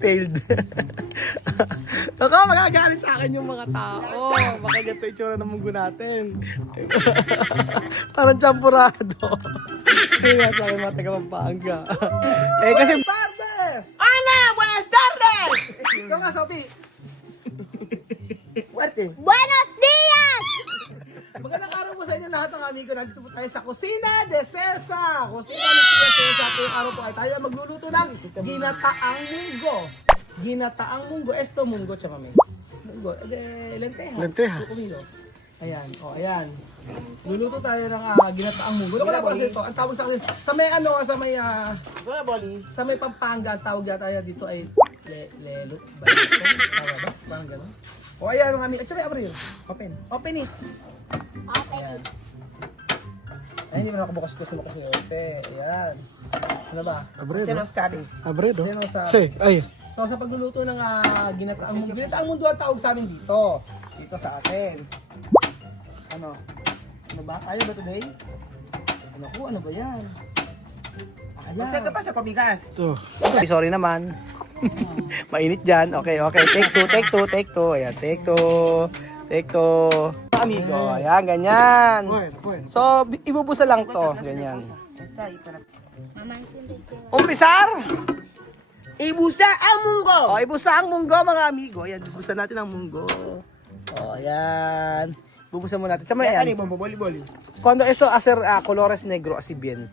Failed. Ako, magagalit sa akin yung mga tao. Baka ganito yung tsura ng munggo natin. Parang champurado. Kaya sa akin mga taga-Pampanga. Kasi... Tardes! ¡Hola! ¡Buenas tardes! Ikaw nga, Sophie. Fuerte. Buenos días! Magandang araw po sa inyo lahat ng amigo. Nandito po tayo sa Kusina de Cesa. Kusina ni Tia Cesa. Ngayong araw po ay tayo magluluto ng ginataang munggo. Ginataang munggo. Esto munggo, chamame. Munggo. Lentejas. Lentejas. Kumilo. Ayan. O, ayan. Luluto tayo ng ginataang munggo. Ano ba kasi ito? Ang tawag sa akin, sa may ano, Hola, Boli. sa may Pampanga, ang tawag tayo dito ay lelo. Tama ba? Parang gano'n. O ayan mga amigo. Tsaka Abril. Open. Open it. Ayan. Ay, hindi mo nakabukas ko sino kasi Jose. Ayan. Ano ba? Abredo. Se nos sabe. Abredo. Sino sa... Sí, ay. So sa pagluluto ng ginataang mundo ang tawag sa amin dito. Dito sa atin. Ano? Ano ba? Kaya ba today? Ano ko? Ano ba yan? ¿Usted qué pasa con mi gas? Ito. Sorry naman. Mainit dyan. Okay. Take two. Ayan, take two. Amigo, ayan, ganyan. Bueno. So, ibubusa lang to. Ganyan. Está ahí para... Mamá, enciende el fuego. Umpisar! ¡Ibusa ang munggo! O, ibusa ang munggo, mga amigo. Ayan, ibubusa natin ang munggo. O, ayan. Ibubusa mo natin. Tsama Ano yan. yung boli-boli? Cuando eso hacer colores negro, así bien.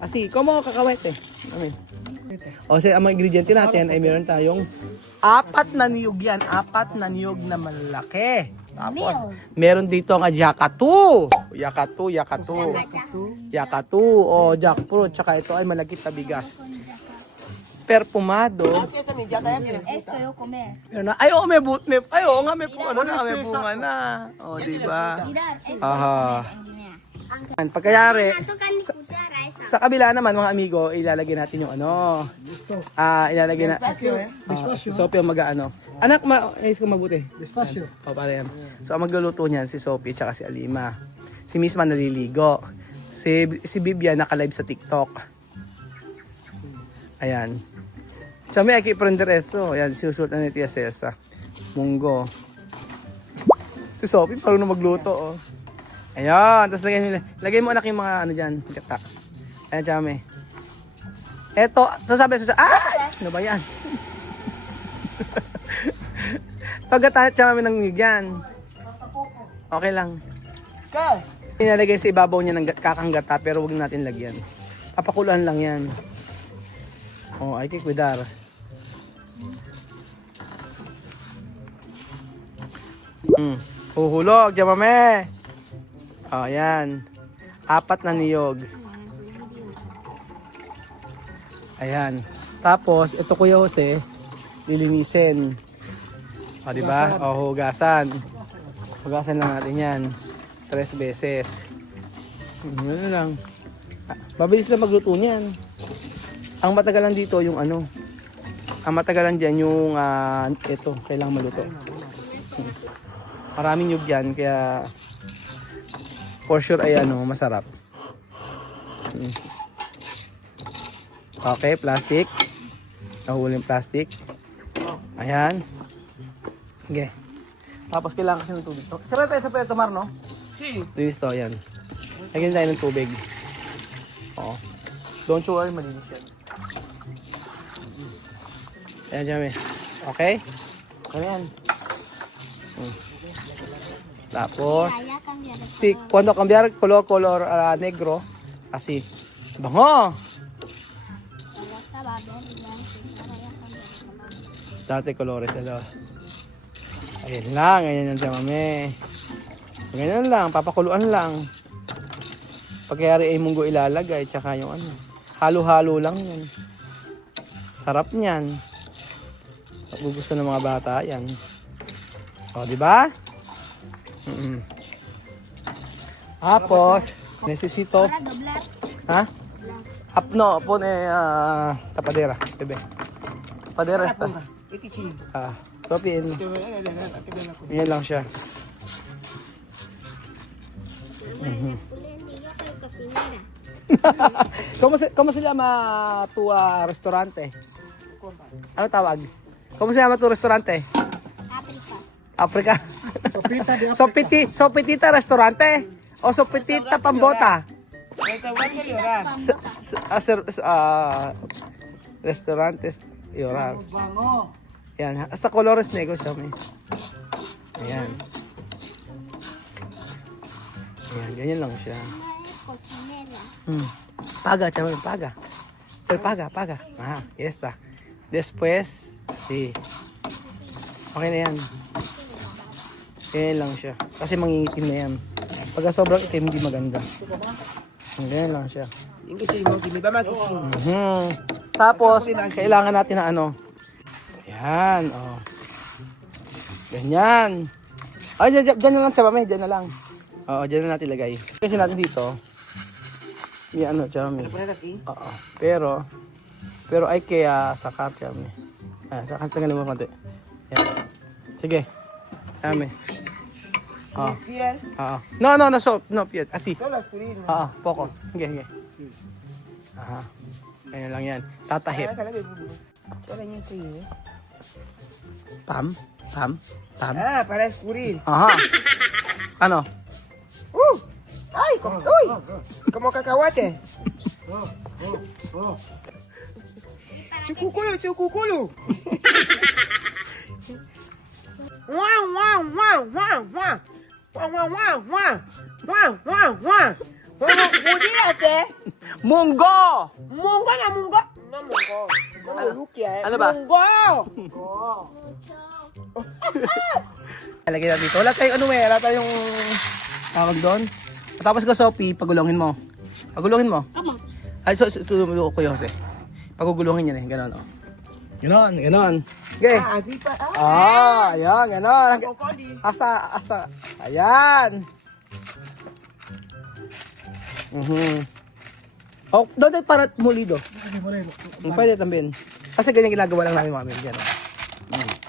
Así, como kakawete. Amin. O, so, ang mga ingrediente natin ay meron tayong 4 na niyog yan. 4 na niyog na malaki. Tapos, meron dito ang yakatu. Yakatu o jackfruit. Tsaka ito ay malagkit na bigas. Perfumado. Esto yo comer. Meron na. Ay, oo, may butnip. Ay, oo nga, may bunga na. May bunga na. O, diba? Mirar, esto Aha. en Guinea. Pagkayari, Tocan mi cuchara esa. sa kabila naman mga amigo, ilalagay natin yung ano. Ilalagay na. Si Sophie ang mag-ano. Anak, ayos ko mabuti. Despacio. O, para yan. So, ang magluluto niyan, si Sophie tsaka si Alima. Si Misma naliligo. Si Bibia naka-live sa TikTok. Ayan. Chami, ay kiprender eso. Ayan, sinusuot na ni Tia Cesa. Munggo. Si Sophie, parang na magluto, oh. Ayan, tapos lagay mo anak yung mga ano dyan, gata. Ayan, Chami. Eto, sabi sa ano ba yan? Pagkatahan Chami ng nigyan. Okay lang. ¿Qué? Inalagay sa ibabaw niya ng kakanggata pero huwag natin lagyan. Papakuluan lang yan. Oh, hay que cuidar. Huhulog, Jamame. Oh, ayan. 4 na niyog. Ayan. Tapos, ito Kuya Jose, lilinisin. O, diba? O, hugasan. Hugasan lang natin yan. 3 beses. Yun lang. Mabilis na magluto niyan. Ang matagalan dito yung ano. Ang matagalan dyan yung ito. Kailangan maluto. Maraming nyug yan. Kaya for sure ay ano, masarap. Okay, plastic. Nahuli yung plastic. Ayan. Okay. Tapos kailangan kasi ng tubig. Sabi pa ito, Mar, no? Sí. Listo, yan. Lagyan tayo ng tubig. Oo. Don't you worry, malinis yan. Ayan, Jami. Okay? Okay yan. Tapos, Ya cambiar el si, cuando cambiar color negro, así. Bango! color. Estaba verde, blanco, ahora ya cambió de color. Dati colores, ano. Ayan lang, ayan yan, Jami. Ganyan lang, papakuluan lang. Pagkayari ay munggo ilalagay, tsaka yung ano. Halo-halo lang yan. Sarap niyan. Gusto ng mga bata yan. O, di ba? Tapos, necesito, Ahora doblar. ha? Apno, pon tapadera, bebe. Tapadera esta. Ikichini. Sopin. Yan lang siya. Yo soy cocinera. ¿Cómo se llama tu restaurante? Ano tawag? Kumusta naman itong restaurante? Africa. Africa? Sopitita restaurante? O Sopitita Pambota? Restaurante llorar. Restaurantes Yorar. Yan, hasta Colores Negros kami. Ayan. Ayan, ganyan lang siya. Cocinera. Paga, chaval, paga. Pero paga. Ah, ya está. Después, sí. Okay na yan. Ganyan lang siya. Kasi mangingitim na yan. Pagka sobrang itim, hindi maganda. Ganyan lang siya. Yung kasi mo, hindi ba makikita? Tapos, kailangan natin na ano. Ayan, oh. Ganyan. Ay, dyan na lang sa mami, dyan na lang. Oo, dyan na natin ilagay. Kasi natin dito, may ano, chami. Oo. Pero ay kaya sakat, chami. Ayan, sakat sa ganun mo konti. Ayan. Sige. Chami. Oo. Piel. Oo. No, soap. No, Piet. Asi. Solo aspirin. Oo, poko. Sige. Aha. Ganyan lang yan. Tatahip. Solo niya ito eh. Pam. Ah, para escurrir. Aha. Ano? Ay, como, uy, como cacahuate. Chucuculo. Guau. Budias, eh. Munggo! Munggo. No munggo. No mulukia, eh. Ano ba? Munggo. Lagyan natin dito. Wala tayong tawag doon. Tapos ko, Sophie, pagulongin mo. Come on. Ay, tutulungan ko yung Jose. Pagugulongin yan eh, gano'n oh. Ganon. Okay. Ah, di pa. Ayan, ganon. Kokoli. Hasta. Ayan. Oh, doon para mulido. Pwede también. Kasi ganyan ginagawa lang namin mami. Gano'n.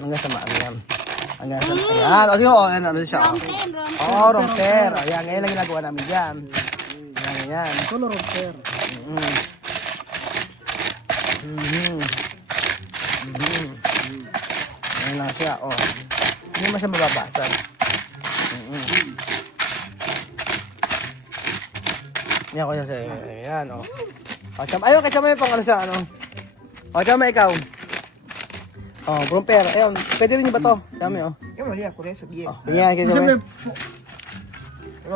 Hanggang sa maano yan. Ayan. Ano siya. Romper. Ayan, ngayon lang ginagawa namin dyan. Ayan. Solo romper. Ayan lang siya, oh. Hindi mo siya mababasag. Ayan ko siya sa, ayan, oh. Ayun, kachama yung pang ano sa, ano. O, chama ikaw. Oh, romper. Ayun, pwede rin yung bato. Chama, oh. Yo me olía por eso, bien. Ayan, kachama.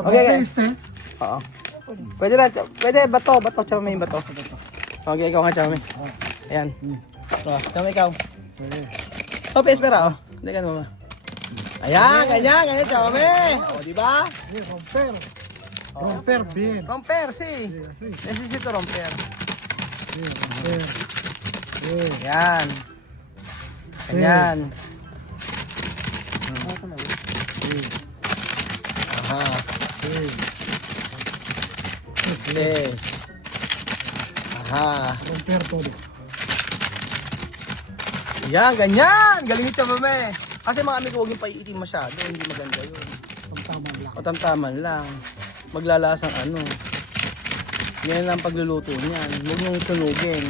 Okay. Oo. Pwede na, pwede bato, tsaka may bato. Okay, ikaw nga tsaka may. Ayan. O, tsaka ikaw. O, espera, o. Hindi ka naman. Ayan, ganyan, tsaka may. O, diba? Romper bien. Romper, sí. Necesito romper. Ayan. Ganyan. Aha. Okay. Aha. Romper todo. Yan, ganyan. Galing siya, mame. Kasi mga amigo, huwag yung paiitim masyado. Hindi maganda yun. Tamtaman lang. Maglalasang ano. Yan lang pagluluto niyan. Huwag niyong sunugin.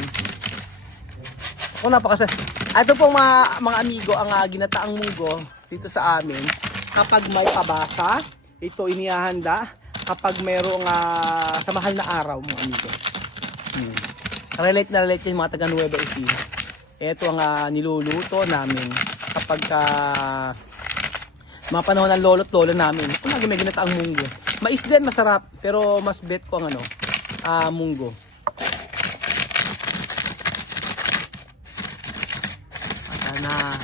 Ako napakasa. Ito pong mga amigo, ang ginataang munggo dito sa amin. Kapag may pabasa, ito inihahanda. Kapag mayroong sa mahal na araw, mga amigo. Relate na relate yung mga taga Nueva Ecija. Ito ang niluluto namin kapag mga panahon ng lolo't lolo namin. Ito may ginataang munggo. Mais din, masarap. Pero mas bet ko ang munggo. Sana.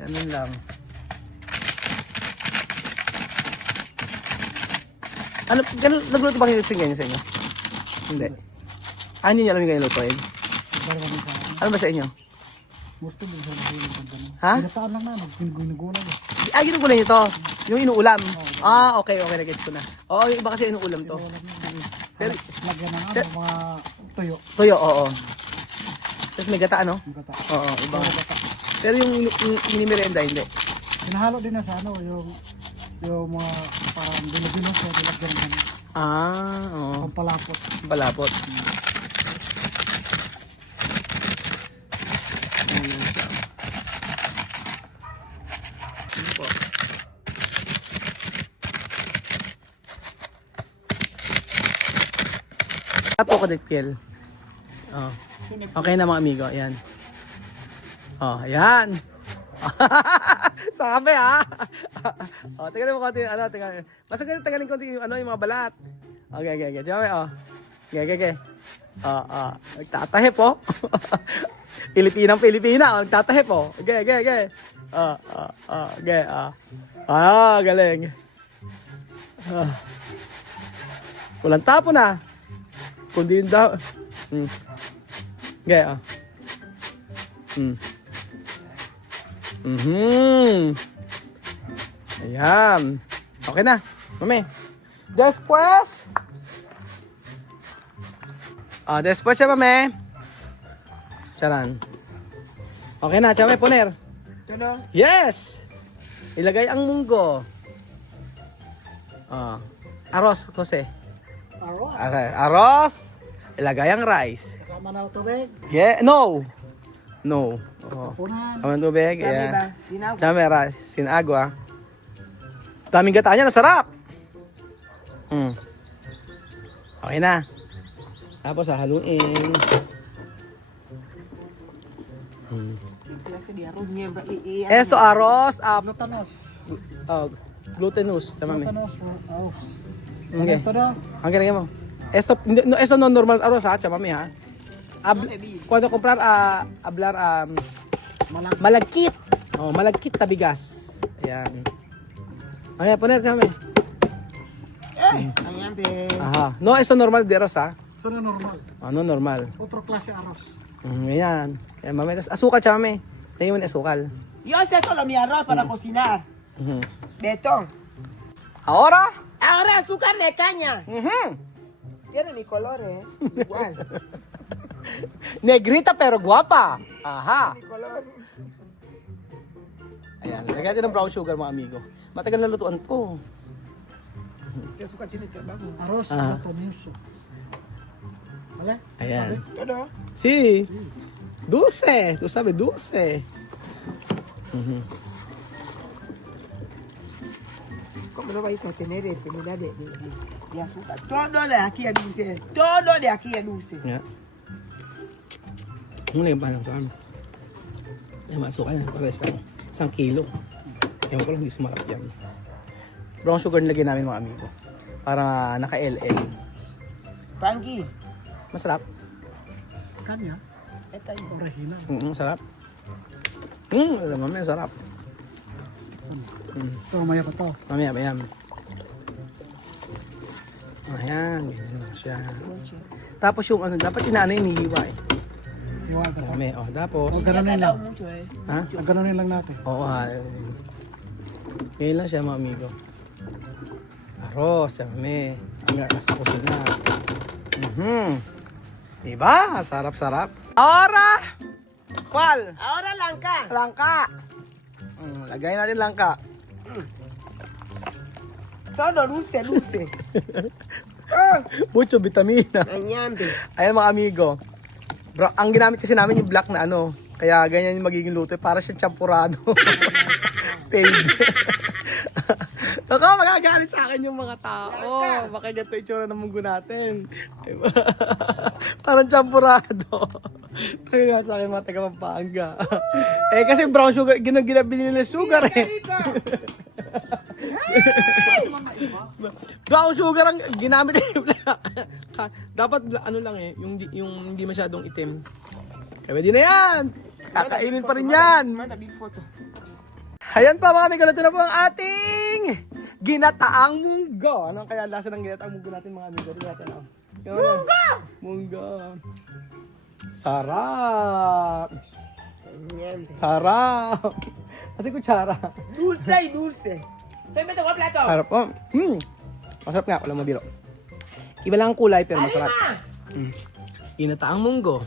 Ganun lang. Ano, nagluto ba kayo sa inyo? Hindi. Hindi niyo alam yung kayo lutuin? Ano ba sa inyo? Gusto din sa nahulog ng ganun. Ha? Pinataan lang namin, ginugunan eh. Ginugulan nyo to? Yung inuulam? Okay, nag-gets ko na. Oo, yung iba kasi inuulam to. Pero, Lagyan ng mga tuyo. tuyo, oo. Tapos may gata, ano? Yung gata. Oo, ibang. Gata. Pero yung merienda, hindi. Sinahalo din na sa ano, yung mga parang bilo-bilo siya, nilagyan ng Oo. pampalapot. Palapot. Ano po? Apo ko dikil. Oh. Okay na mga amigo, ayan. Oh, ayan. Sabi ha. Oh, tingnan mo konti, ano, tingnan. Mas tagalin konti yung ano, yung mga balat. Okay, okay, okay. Diyan oh. Okay, okay, okay. Nagtatahip oh. Pilipina, oh, nagtatahip oh. Okay, okay, okay. Okay, galing. Walang tapo na. Kundi yun daw. Okay, Ayan. Okay na. Mami. Después. Después siya, mami. Charan. Okay na, chame, poner. Todo. Yes! Ilagay ang munggo. Arroz, Jose. Aro, Okay, arroz. Ilagay ang rice. kasama na ang tubig. Yeah, no. No. Punan. Ang tubig, Dami yeah. ba? Ginawa. Chame, rice. Sinagwa. Daming gata niya, nasarap. Okay na. Tapos haluin. Klase di arroz niembra. Esto arroz, Glutanos. glutinous, tama mi. Glutanos. Oh. Okay. Ito daw. Ang galing mo. Esto no normal arroz ha, chama mi ha. Cuando comprar hablar malagkit. Oh, malagkit na bigas. Ayan. Ayan, poner chama mi. Ayan, be. Aha. No, esto normal de arroz ha. Ito na normal. Ano normal. Otro klase arroz. Ayan. Ayan, mami. Tas asukal chama mi. Tingin mo na asukal. Yo sé solo mi arroz para cocinar. Beto. Ahora? Ahora azúcar de caña. Tiene mi color, igual. Negrita pero guapa. Aha. Mi color. Ayan, lagyan natin ng brown sugar mga amigo. Matagal na lutuan po. Ese azúcar tiene trabajo. Arroz, Ah. glutanoso. Wala? Ayan. Todo. Sí. Dulce. Tú sabes, dulce. ¿Cómo no vais a tener enfermedad de azúcar? Todo de aquí es dulce. Todo de aquí es dulce. Yeah. Ano na yung paano sa amin? Ay, masukan yan. Para isang kilo. Ewan ko lang, hindi sumarap yan. Brown sugar nilagyan namin mga amigo. Para naka-LL. Pangui. Masarap. Kanya. Esta es Original. Sarap. Alam mo, may sarap. Ito, mamaya pa to. Mamaya, maya. Ayan, ganyan lang siya. Tapos yung ano, dapat inaano yung nihiwa eh. Iwan ka to. Dami, tapos. O, ganunin lang. mucho, Ha? Ganunin lang natin. Oo, ganyan lang siya mga amigo. Arroz, yame. Hanggang nasa kusina. Diba? Sarap-sarap. Ahora! Kwal? Ahora langka. Langka. Lagay natin langka. Todo dulce, dulce. Mucho vitamina. Añambe. Ayan mga amigo. Bro, ang ginamit kasi namin yung black na ano. Kaya ganyan yung magiging luto. Para siyang champurado. Paid. Ako, magagalit sa akin yung mga tao. Baka ganito yung tsura ng munggo natin. Diba? Parang champurado. Talaga sa akin mga taga Pampanga. Kasi brown sugar, ginabili nila sugar eh. Brown sugar ang ginamit yung black. Dapat ano lang eh, yung hindi masyadong itim. Kaya pwede na yan. Kakainin pa rin yan. Manda big photo. Ayan pa mga amigo, ito na po ang ating ginataang munggo. Anong kaya lasa ng ginataang munggo natin mga amigo? Tingnan natin. Munggo! Munggo. Sarap! Añambe. Sarap! Ate kutsara. Dulce y dulce. Soy me tengo plato. Sarap po. Masarap nga, walang mabiro. Iba lang ang kulay pero masarap. Ginataang munggo.